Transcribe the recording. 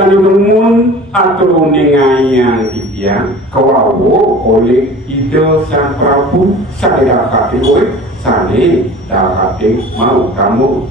sanemun atau ningayang dia kawawo oleh ide sang Prabu sadakati oleh sane dakati mau kamu